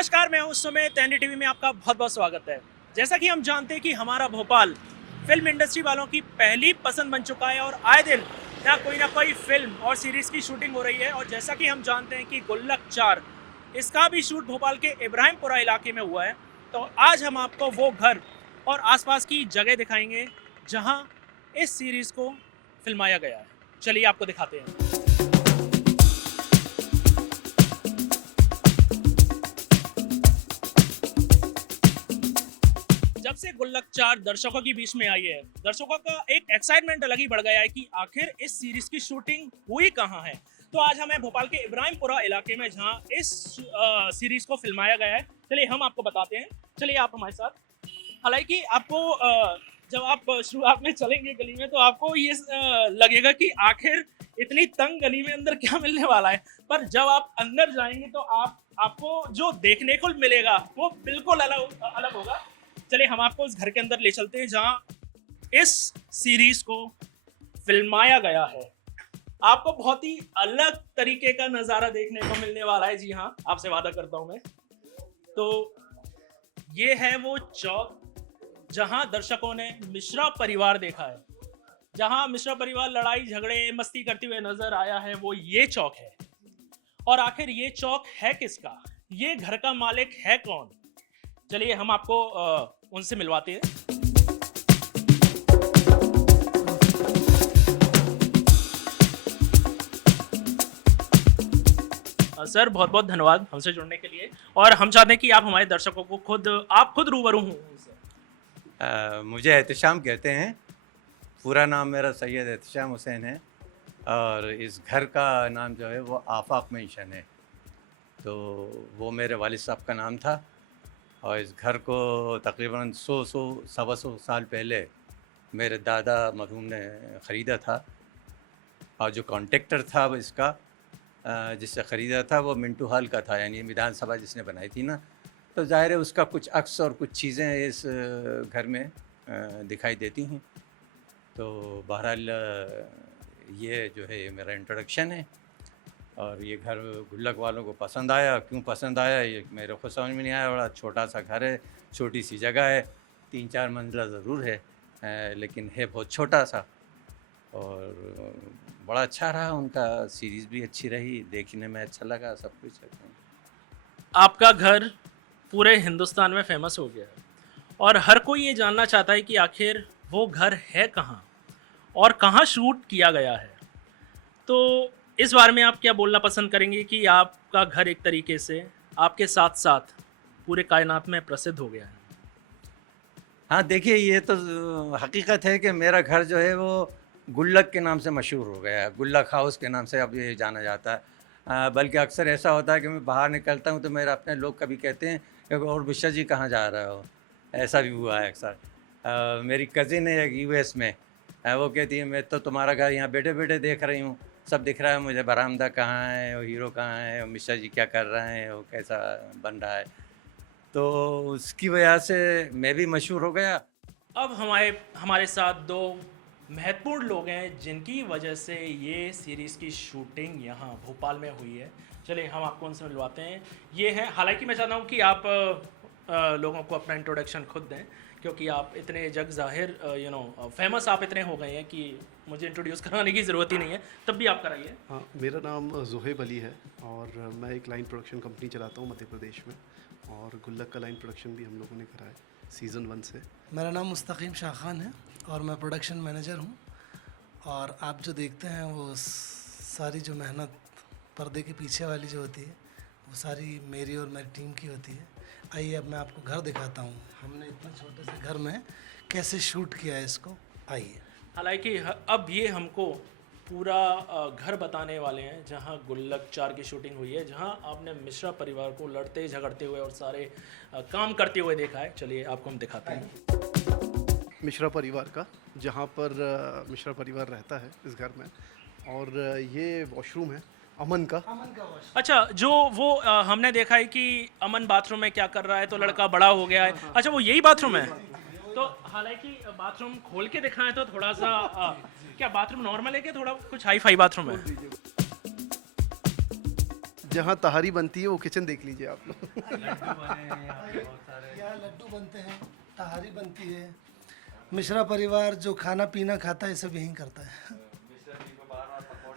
नमस्कार, मैं हूं सुमित। एनडी टीवी में आपका बहुत बहुत स्वागत है। जैसा कि हम जानते हैं कि हमारा भोपाल फिल्म इंडस्ट्री वालों की पहली पसंद बन चुका है और आए दिन यहाँ कोई ना कोई फिल्म और सीरीज की शूटिंग हो रही है। और जैसा कि हम जानते हैं कि गुल्लक 4 इसका भी शूट भोपाल के इब्राहिमपुरा इलाके में हुआ है। तो आज हम आपको वो घर और आसपास की जगह दिखाएंगे जहाँ इस सीरीज को फिल्माया गया है। चलिए आपको दिखाते हैं। जब से गुल्लक 4 दर्शकों के बीच में आई है, दर्शकों का एक एक्साइटमेंट अलग ही बढ़ गया है कि आखिर इस सीरीज की शूटिंग हुई कहाँ है। तो आज हमें भोपाल के इब्राहिमपुरा इलाके में जहाँ इस सीरीज को फिल्माया गया है, चलिए हम आपको बताते हैं। चलिए आप हमारे साथ। हालांकि आपको जब आप शुरुआत में चलेंगे गली में तो आपको ये लगेगा कि आखिर इतनी तंग गली में अंदर क्या मिलने वाला है, पर जब आप अंदर जाएंगे तो आपको जो देखने को मिलेगा वो बिल्कुल अलग होगा। चलिए हम आपको उस घर के अंदर ले चलते हैं जहां इस सीरीज को फिल्माया गया है। आपको बहुत ही अलग तरीके का नजारा देखने को मिलने वाला है। जी हाँ, आपसे वादा करता हूं मैं। तो ये है वो चौक जहां दर्शकों ने मिश्रा परिवार देखा है, जहां मिश्रा परिवार लड़ाई झगड़े मस्ती करते हुए नजर आया है, वो ये चौक है। और आखिर ये चौक है किसका, ये घर का मालिक है कौन, चलिए हम आपको उनसे मिलवाते हैं। सर बहुत बहुत धन्यवाद हमसे जुड़ने के लिए। और हम चाहते हैं कि आप हमारे दर्शकों को खुद रूबरू हों उनसे। मुझे एहतशाम कहते हैं। पूरा नाम मेरा सैयद एहतशाम हुसैन है और इस घर का नाम जो है वो आफाक मेंशन है। तो वो मेरे वालिद साहब का नाम था और इस घर को तकरीबन 100 साल पहले मेरे दादा मरहूम ने ख़रीदा था। और जो कॉन्ट्रैक्टर था वो इसका जिससे ख़रीदा था वो मिंटू हॉल का था, यानी विधानसभा जिसने बनाई थी ना। तो ज़ाहिर है उसका कुछ अक्स और कुछ चीज़ें इस घर में दिखाई देती हैं। तो बहरहाल ये जो है ये मेरा इंट्रोडक्शन है। और ये घर गुल्लक वालों को पसंद आया। क्यों पसंद आया ये मेरे को समझ में नहीं आया। बड़ा छोटा सा घर है, छोटी सी जगह है, 3-4 मंजिला ज़रूर है लेकिन है बहुत छोटा सा। और बड़ा अच्छा रहा, उनका सीरीज़ भी अच्छी रही, देखने में अच्छा लगा, सब कुछ। आपका घर पूरे हिंदुस्तान में फेमस हो गया है और हर कोई ये जानना चाहता है कि आखिर वो घर है कहाँ और कहाँ शूट किया गया है। तो इस बारे में आप क्या बोलना पसंद करेंगे कि आपका घर एक तरीके से आपके साथ साथ पूरे कायनात में प्रसिद्ध हो गया है? हाँ देखिए, ये तो हकीकत है कि मेरा घर जो है वो गुल्लक के नाम से मशहूर हो गया है। गुल्लक हाउस के नाम से अब ये जाना जाता है। बल्कि अक्सर ऐसा होता है कि मैं बाहर निकलता हूँ तो मेरे अपने लोग कभी कहते हैं कि और बिशा जी कहाँ जा रहे हो। ऐसा भी हुआ है अक्सर। मेरी कज़िन है एक US में, वो कहती है मैं तो तुम्हारा घर यहाँ बैठे बैठे देख रही हूँ, सब दिख रहा है मुझे, बरामदा कहाँ है, वो हीरो कहाँ है, मिश्रा जी क्या कर रहे हैं, वो कैसा बन रहा है। तो उसकी वजह से मैं भी मशहूर हो गया। अब हमारे साथ दो महत्वपूर्ण लोग हैं जिनकी वजह से ये सीरीज़ की शूटिंग यहाँ भोपाल में हुई है। चलिए हम आपको उनसे मिलवाते हैं। ये हैं, हालांकि मैं चाहता हूँ कि आप लोगों को अपना इंट्रोडक्शन खुद दें, क्योंकि आप इतने जग ज़ाहिर फेमस आप इतने हो गए हैं कि मुझे इंट्रोड्यूस कराने की ज़रूरत ही नहीं है, तब भी आप कराइए। हाँ, मेरा नाम ज़ुहैब अली है और मैं एक लाइन प्रोडक्शन कंपनी चलाता हूँ मध्य प्रदेश में, और गुल्लक का लाइन प्रोडक्शन भी हम लोगों ने करा है सीज़न 1 से। मेरा नाम मुस्तकीम शाह खान है और मैं प्रोडक्शन मैनेजर हूँ। और आप जो देखते हैं वो सारी जो मेहनत पर्दे के पीछे वाली जो होती है वो सारी मेरी और मेरी टीम की होती है। आइए अब मैं आपको घर दिखाता हूँ, हमने इतने छोटे से घर में कैसे शूट किया है इसको। आइए। हालांकि अब ये हमको पूरा घर बताने वाले हैं जहां गुल्लक 4 की शूटिंग हुई है, जहां आपने मिश्रा परिवार को लड़ते झगड़ते हुए और सारे काम करते हुए देखा है। चलिए आपको हम दिखाते हैं मिश्रा परिवार का, जहाँ पर मिश्रा परिवार रहता है इस घर में। और ये वॉशरूम है अमन का। अच्छा, जो वो हमने देखा है कि अमन बाथरूम में क्या कर रहा है, तो लड़का बड़ा हो गया है। अच्छा, वो यही बाथरूम है। तो हालांकि बाथरूम खोल के दिखाएं तो थोड़ा सा क्या बाथरूम नॉर्मल है कि थोड़ा कुछ हाई फाई बाथरूम है? जहाँ तहारी बनती है वो किचन देख लीजिए आप लोग। यहाँ लड्डू बनते हैं, तहारी बनती है। मिश्रा परिवार जो खाना पीना खाता है सब यहीं करता है।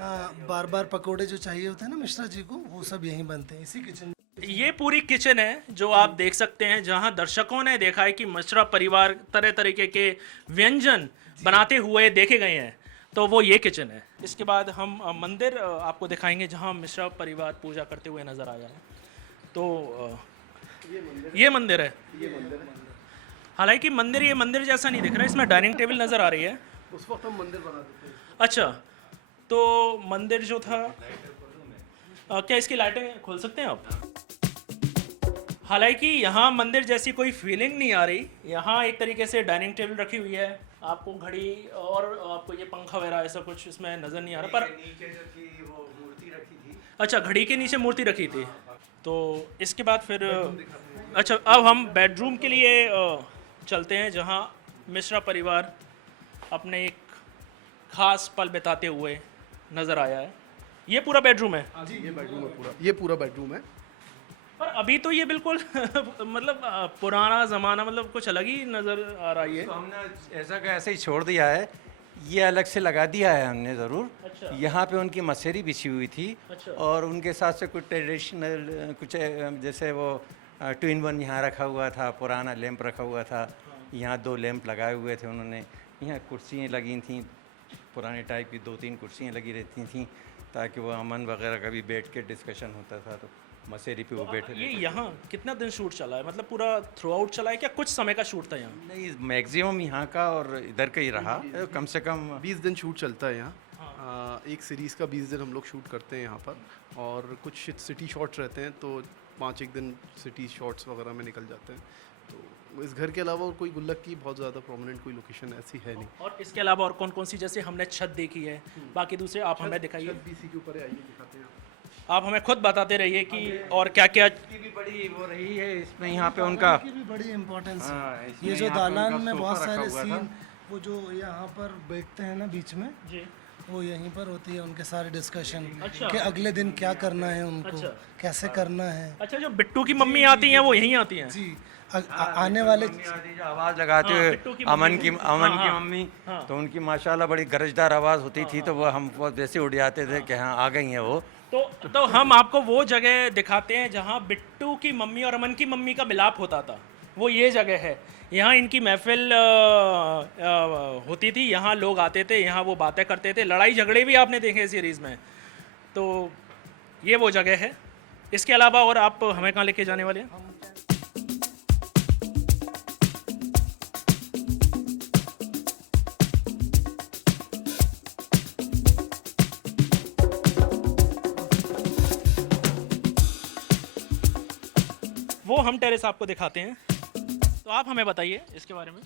हाँ, बार बार पकोड़े जो चाहिए होते हैं ना मिश्रा जी को, वो सब यहीं बनते हैं, इसी किचन। ये पूरी किचन है जो आप देख सकते हैं, जहां दर्शकों ने देखा है कि मिश्रा परिवार तरह तरीके के व्यंजन बनाते हुए देखे गए हैं, तो वो ये किचन है। इसके बाद हम मंदिर आपको दिखाएंगे जहां मिश्रा परिवार पूजा करते हुए नजर आया है। तो ये मंदिर है। हालांकि मंदिर ये मंदिर जैसा नहीं दिख रहा है, इसमें डाइनिंग टेबल नजर आ रही है। उस वक्त हम मंदिर बना देते हैं। अच्छा, तो मंदिर जो था क्या इसकी लाइटें खोल सकते हैं आप? हालांकि यहाँ मंदिर जैसी कोई फीलिंग नहीं आ रही। यहाँ एक तरीके से डाइनिंग टेबल रखी हुई है, आपको घड़ी और आपको ये पंखा वगैरह ऐसा कुछ इसमें नज़र नहीं आ रहा। पर नीचे जो थी वो मूर्ति रखी थी। अच्छा, घड़ी के नीचे मूर्ति रखी थी। तो इसके बाद फिर अच्छा, अब हम बेडरूम के लिए चलते हैं, जहाँ मिश्रा परिवार अपने एक खास पल बिताते हुए नज़र आया है। ये पूरा बेडरूम है जी, ये बेडरूम है पूरा, ये पूरा बेडरूम है। पर अभी तो ये बिल्कुल मतलब पुराना ज़माना, मतलब कुछ अलग ही नज़र आ रहा है। तो हमने ऐसा का ऐसे ही छोड़ दिया है, ये अलग से लगा दिया है हमने ज़रूर। अच्छा। यहाँ पे उनकी मसेरी बिछी हुई थी। अच्छा। और उनके साथ से कुछ ट्रेडिशनल कुछ जैसे वो ट्विन वन यहाँ रखा हुआ था, पुराना लैंप रखा हुआ था। यहाँ 2 लैंप लगाए हुए थे उन्होंने। यहाँ कुर्सियाँ लगी थी, पुराने टाइप की 2-3 कुर्सियाँ लगी रहती थी, ताकि वो अमन वगैरह का भी बैठ के डिस्कशन होता था। तो मसेरी पे वो बैठे ये यहाँ कितना दिन शूट चला है? मतलब पूरा थ्रू आउट चला है क्या? कुछ समय का शूट था यहाँ? नहीं, मैक्सिमम यहाँ का और इधर का ही रहा। कम से कम 20 दिन शूट चलता है यहाँ। एक सीरीज़ का 20 दिन हम लोग शूट करते हैं यहाँ पर, और कुछ सिटी शॉट्स रहते हैं तो 5-1 दिन सिटी शॉट्स वगैरह में निकल जाते हैं। तो इस घर के अलावा और कोई गुल्लक की बहुत ज़्यादा प्रोमिनेंट कोई लोकेशन ऐसी है नहीं। और इसके अलावा और कौन कौन सी, जैसे हमने छत देखी है, बाकी दूसरे आप हमें दिखाइए। छत भी इसी के ऊपर है, आइए दिखाते हैं। आप हमें खुद बताते रहिए कि और क्या क्या। की भी बड़ी वो रही है इसमें, यहाँ पे उनका की भी बड़ी इम्पोर्टेंस हाँ, है। इसमें ये जो यहाँ पे दालान उनका में बहुत सोफा सारे रखा हुआ था। सीन, वो जो यहाँ पर बैठते हैं ना बीच में, जी। वो यहीं पर होती है उनके सारे डिस्कशन अच्छा। कि अगले दिन क्या करना है उनको, अच्छा। कैसे करना है। अच्छा, जो बिट्टू की मम्मी आती हैं वो यहीं आती हैं? जी, आने वाले मम्मी आती जो आवाज़ लगाते हाँ, हुए बिट्टू की अमन मम्मी। की अमन की हाँ, मम्मी, हाँ। तो उनकी माशाल्लाह बड़ी गरजदार आवाज़ होती थी। तो वो हम बहुत वैसे उड़ जाते थे कि हाँ आ गई हैं वो। तो हम आपको वो जगह दिखाते हैं जहाँ बिट्टू की मम्मी और अमन की मम्मी का मिलाप होता था। वो ये जगह है, यहाँ इनकी महफिल होती थी, यहाँ लोग आते थे, यहाँ वो बातें करते थे, लड़ाई झगड़े भी आपने देखे सीरीज़ में। तो ये वो जगह है। इसके अलावा और आप हमें कहाँ लेके जाने वाले हैं? वो हम टेरेस आपको दिखाते हैं, तो आप हमें बताइए इसके बारे में।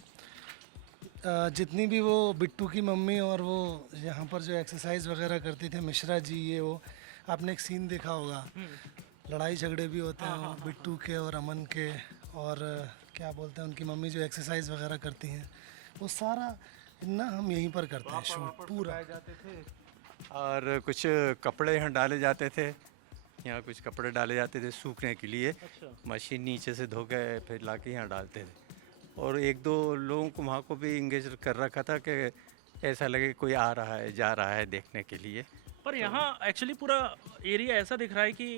जितनी भी वो बिट्टू की मम्मी और वो यहाँ पर जो एक्सरसाइज वगैरह करती थी मिश्रा जी, ये वो आपने एक सीन देखा होगा, लड़ाई झगड़े भी होते हैं बिट्टू के और अमन के, और क्या बोलते हैं उनकी मम्मी जो एक्सरसाइज वगैरह करती हैं, वो सारा ना हम यहीं पर करते हैं शूट पूरा। और कुछ कपड़े यहाँ डाले जाते थे, यहाँ कुछ कपड़े डाले जाते थे सूखने के लिए। अच्छा। मशीन नीचे से धो के फिर ला के यहाँ डालते थे। और 1-2 लोगों को वहाँ को भी इंगेज कर रखा था कि ऐसा लगे कोई आ रहा है जा रहा है देखने के लिए। पर यहाँ एक्चुअली पूरा एरिया ऐसा दिख रहा है कि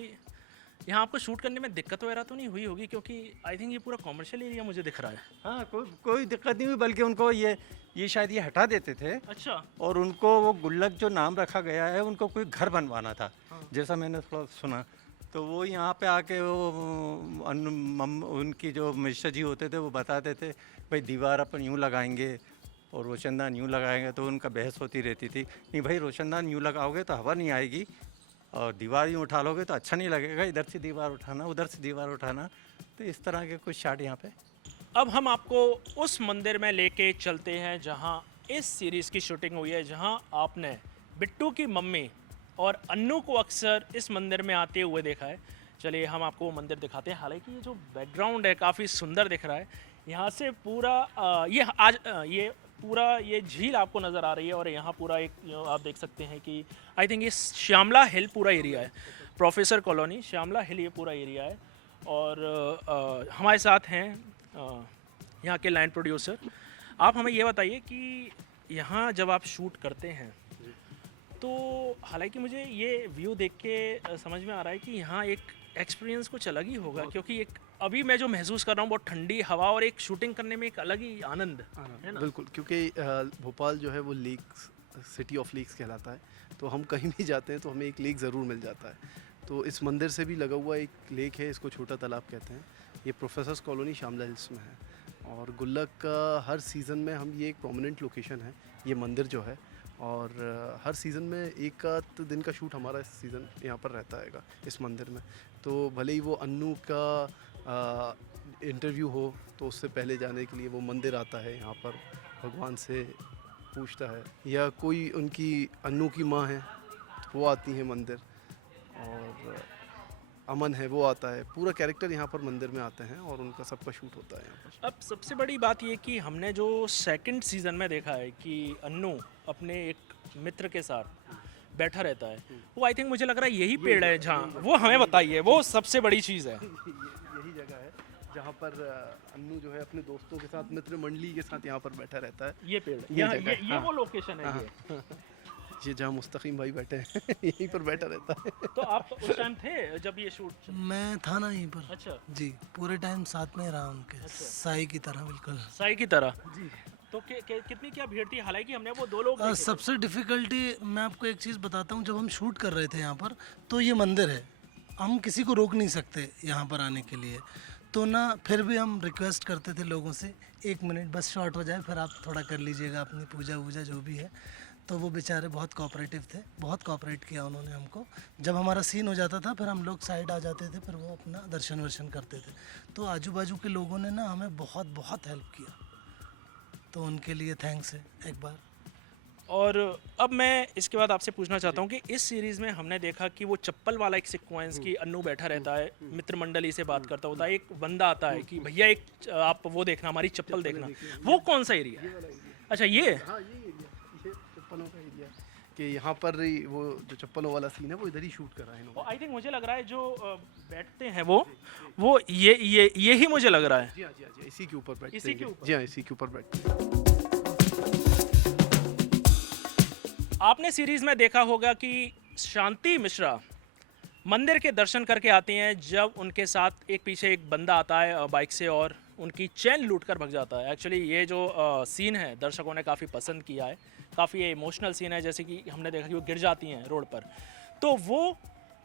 यहाँ आपको शूट करने में दिक्कत वगैरह तो नहीं हुई होगी, क्योंकि आई थिंक ये पूरा कॉमर्शियल एरिया मुझे दिख रहा है। हाँ, कोई दिक्कत नहीं हुई, बल्कि उनको ये शायद ये हटा देते थे। अच्छा। और उनको वो गुल्लक जो नाम रखा गया है, उनको कोई घर बनवाना था। जैसा मैंने थोड़ा सुना, तो वो यहाँ पे आके वो उनकी जो मिश्रा जी होते थे वो बताते थे भाई दीवार अपन यूँ लगाएंगे और रोशनदान यूँ लगाएंगे। तो उनका बहस होती रहती थी, नहीं भाई रोशनदान यूँ लगाओगे तो हवा नहीं आएगी, और दीवार यूँ उठा लोगे तो अच्छा नहीं लगेगा, इधर से दीवार उठाना उधर से दीवार उठाना। तो इस तरह के कुछ शाट यहाँ पे। अब हम आपको उस मंदिर में लेके चलते हैं जहाँ इस सीरीज़ की शूटिंग हुई है, जहाँ आपने बिट्टू की मम्मी और अन्नू को अक्सर इस मंदिर में आते हुए देखा है। चलिए हम आपको वो मंदिर दिखाते हैं। हालांकि ये जो बैकग्राउंड है काफ़ी सुंदर दिख रहा है। यहाँ से पूरा ये पूरा ये झील आपको नज़र आ रही है और यहाँ पूरा एक आप देख सकते हैं कि आई थिंक ये श्यामला हिल पूरा एरिया है, प्रोफेसर कॉलोनी श्यामला हिल ये पूरा एरिया है। और हमारे साथ हैं यहाँ के लाइन प्रोड्यूसर। आप हमें ये बताइए कि यहाँ जब आप शूट करते हैं तो हालांकि मुझे ये व्यू देख के समझ में आ रहा है कि यहाँ एक एक्सपीरियंस कुछ अलग ही होगा, क्योंकि एक अभी मैं जो महसूस कर रहा हूँ बहुत ठंडी हवा और एक शूटिंग करने में एक अलग ही आनंद है ना। बिल्कुल, क्योंकि भोपाल जो है वो लेक्स, सिटी ऑफ लेक्स कहलाता है, तो हम कहीं भी जाते हैं तो हमें एक लेक ज़रूर मिल जाता है। तो इस मंदिर से भी लगा हुआ एक लेक है, इसको छोटा तालाब कहते हैं। ये प्रोफेसर्स कॉलोनी श्यामला हिल्स में है और गुल्लक का हर सीज़न में हम ये एक प्रोमिनेंट लोकेशन है ये मंदिर जो है। और हर सीज़न में एक आध दिन का शूट हमारा इस सीज़न यहाँ पर रहता है इस मंदिर में। तो भले ही वो अन्नू का इंटरव्यू हो तो उससे पहले जाने के लिए वो मंदिर आता है, यहाँ पर भगवान से पूछता है, या कोई उनकी अन्नू की माँ है तो वो आती हैं मंदिर, और अमन है वो आता है, पूरा कैरेक्टर यहाँ पर मंदिर में आते हैं और उनका सबका शूट होता है यहाँ पर। अब सबसे बड़ी बात ये कि हमने जो सेकंड सीज़न में देखा है कि अन्नू अपने एक मित्र के साथ बैठा रहता है, वो आई थिंक मुझे लग रहा है यही पेड़ है जहाँ, वो हमें बताइए, वो सबसे बड़ी चीज़ है। यही जगह है जहाँ पर अन्नू जो है अपने दोस्तों के साथ, मित्र मंडली के साथ यहाँ पर बैठा रहता है। ये पेड़ ये यहाँ जगह, ये वो लोकेशन है ये। ये जहाँ मुस्तकीम भाई बैठे हैं यहीं पर बैठा रहता है। तो आप उस टाइम थे जब ये शूट? मैं था ना यहीं पर। अच्छा जी, पूरे टाइम साथ में रहा उनके, साई की तरह बिल्कुल। साई की तरह जी। तो कितनी क्या भीड़ थी? हालांकि हमने वो दो लोग देखे थे। सबसे डिफ़िकल्टी मैं आपको एक चीज़ बताता हूँ, जब हम शूट कर रहे थे यहाँ पर, तो ये मंदिर है, हम किसी को रोक नहीं सकते यहाँ पर आने के लिए, तो ना फिर भी हम रिक्वेस्ट करते थे लोगों से, 1 मिनट बस शॉट हो जाए, फिर आप थोड़ा कर लीजिएगा अपनी पूजा वूजा जो भी है। तो वो बेचारे बहुत कोऑपरेटिव थे, बहुत कोऑपरेट किया उन्होंने हमको। जब हमारा सीन हो जाता था फिर हम लोग साइड आ जाते थे, फिर वो अपना दर्शन वर्शन करते थे। तो आजू बाजू के लोगों ने ना हमें बहुत बहुत हेल्प किया, तो उनके लिए थैंक्स है एक बार। और अब मैं इसके बाद आपसे पूछना चाहता हूँ कि इस सीरीज़ में हमने देखा कि वो चप्पल वाला एक सीक्वेंस की अन्नू बैठा रहता है, मित्र मंडली से बात करता होता है, एक बंदा आता है कि भैया एक आप वो देखना, हमारी चप्पल देखना, वो कौन सा एरिया है? अच्छा ये हाँ, ये एरिया, ये चप्पलों का एरिया कि यहाँ पर ही वो जो चप्पलों वाला सीन है वो इधर ही शूट कर रहा है इन्होंने। आई थिंक मुझे लग रहा है जो बैठते हैं वो ये ही मुझे लग रहा है। जी हाँ, जी हाँ, जी हाँ, इसी के ऊपर बैठते हैं। इसी के ऊपर? जी हाँ, इसी के ऊपर बैठते हैं। आपने सीरीज में देखा होगा कि शांति मिश्रा मंदिर के दर्शन करके आती हैं, जब उनके साथ एक पीछे एक बंदा आता है बाइक से और उनकी चैन लूट कर भग जाता है। एक्चुअली ये जो सीन है दर्शकों ने काफ़ी पसंद किया है, काफ़ी इमोशनल सीन है, जैसे कि हमने देखा कि वो गिर जाती हैं रोड पर। तो वो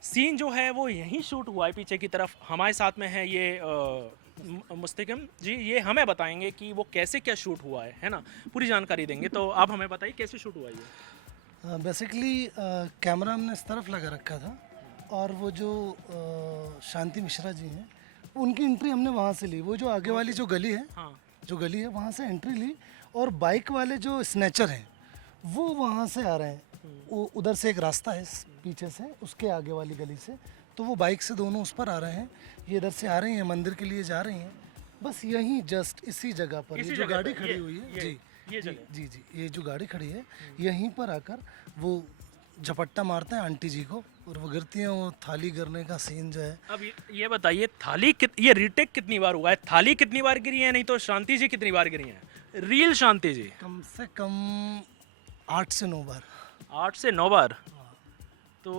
सीन जो है वो यहीं शूट हुआ है पीछे की तरफ। हमारे साथ में है ये मुस्तकिम जी, ये हमें बताएंगे कि वो कैसे क्या शूट हुआ है ना, पूरी जानकारी देंगे। तो आप हमें बताइए कैसे शूट हुआ है ये? बेसिकली कैमरा हमने इस तरफ लगा रखा था, और वो जो शांति मिश्रा जी हैं उनकी एंट्री हमने वहाँ से ली। वो जो आगे वाली जो गली है, हाँ, जो गली है वहाँ से एंट्री ली, और बाइक वाले जो स्नैचर हैं वो वहाँ से आ रहे हैं। वो उधर से एक रास्ता है पीछे से, उसके आगे वाली गली से, तो वो बाइक से दोनों उस पर आ रहे हैं, ये इधर से आ रही हैं, मंदिर के लिए जा रही हैं। बस यहीं जस्ट इसी जगह पर ये जो गाड़ी खड़ी हुई है, जी ये जी जी जी, ये जो गाड़ी खड़ी है यहीं पर आकर वो झपट्टा मारते हैं आंटी जी को, और वो गिरती हैं। वो थाली गिरने का सीन जो है, अब ये बताइए थाली ये रीटेक कितनी बार हुआ है? थाली कितनी बार गिरी है? नहीं तो शांति जी कितनी बार गिरी हैं? रियल शांति जी कम से कम 8 से 9 बार। 8 से 9 बार। तो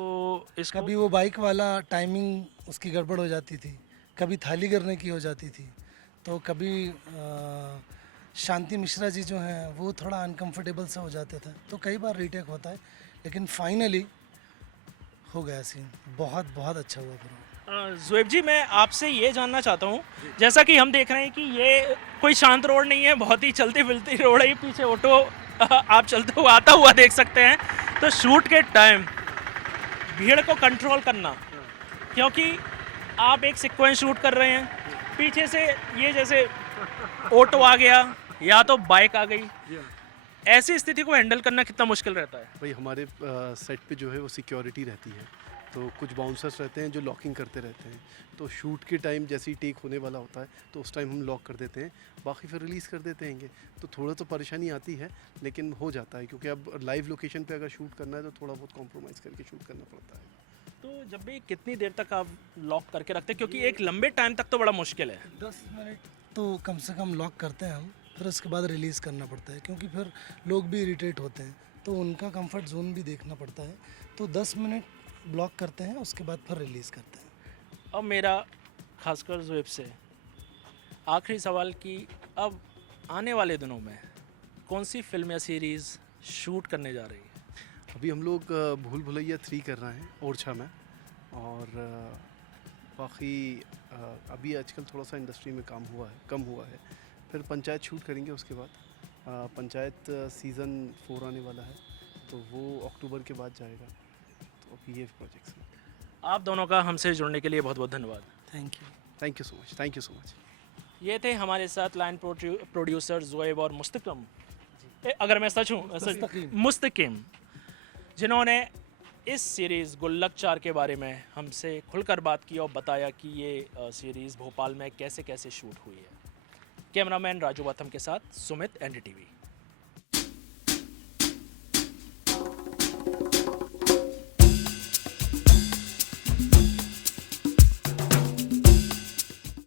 इसको कभी वो बाइक वाला टाइमिंग उसकी गड़बड़ हो जाती थी, कभी थाली गिरने की हो जाती थी, तो कभी शांति मिश्रा जी जो हैं वो थोड़ा अनकंफर्टेबल सा हो जाते थे, तो कई बार रीटेक होता है, लेकिन फाइनली हो गया सीन। बहुत बहुत अच्छा हुआ फिर। ज़ुएब जी, मैं आपसे ये जानना चाहता हूँ, जैसा कि हम देख रहे हैं कि ये कोई शांत रोड नहीं है, बहुत ही चलती फिरती रोड है, पीछे ऑटो आप चलते हुए आता हुआ देख सकते हैं। तो शूट के टाइम भीड़ को कंट्रोल करना, क्योंकि आप एक सीक्वेंस शूट कर रहे हैं, पीछे से ये जैसे ऑटो आ गया या तो बाइक आ गई, ऐसी स्थिति को हैंडल करना कितना मुश्किल रहता है? भाई हमारे सेट पे जो है वो सिक्योरिटी रहती है, तो कुछ बाउंसर्स रहते हैं जो लॉकिंग करते रहते हैं, तो शूट के टाइम जैसे ही टेक होने वाला होता है तो उस टाइम हम लॉक कर देते हैं, बाकी फिर रिलीज़ कर देते हैं। तो थोड़ा तो परेशानी आती है लेकिन हो जाता है, क्योंकि अब लाइव लोकेशन पे अगर शूट करना है तो थोड़ा बहुत कॉम्प्रोमाइज़ करके शूट करना पड़ता है। तो जब भी कितनी देर तक आप लॉक करके रखते हैं, क्योंकि एक लंबे टाइम तक तो बड़ा मुश्किल है। 10 मिनट तो कम से कम लॉक करते हैं हम, फिर उसके बाद रिलीज़ करना पड़ता है, क्योंकि फिर लोग भी इरिटेट होते हैं तो उनका कंफर्ट जोन भी देखना पड़ता है। तो 10 मिनट ब्लॉक करते हैं, उसके बाद फिर रिलीज़ करते हैं। अब मेरा खासकर ज़ुएब से आखिरी सवाल कि अब आने वाले दिनों में कौन सी फिल्म या सीरीज़ शूट करने जा रही है? अभी हम लोग भूल भुलैया 3 कर रहे हैं ओरछा में, और बाकी अभी आजकल थोड़ा सा इंडस्ट्री में कम हुआ है। फिर पंचायत शूट करेंगे, उसके बाद पंचायत सीज़न 4 आने वाला है तो वो अक्टूबर के बाद जाएगा। तो अभी ये प्रोजेक्ट्स हैं। आप दोनों का हमसे जुड़ने के लिए बहुत बहुत धन्यवाद। Thank you. Thank you so much. ये थे हमारे साथ लाइन प्रोड्यूसर ज़ुएब और मुस्तकिम, अगर मैं सच हूँ मुस्तकिम, जिन्होंने इस सीरीज़ गुल्लक 4 के बारे में हमसे खुलकर बात की और बताया कि ये सीरीज़ भोपाल में कैसे कैसे शूट हुई है। कैमरामैन राजू बाथम के साथ सुमित, NDTV।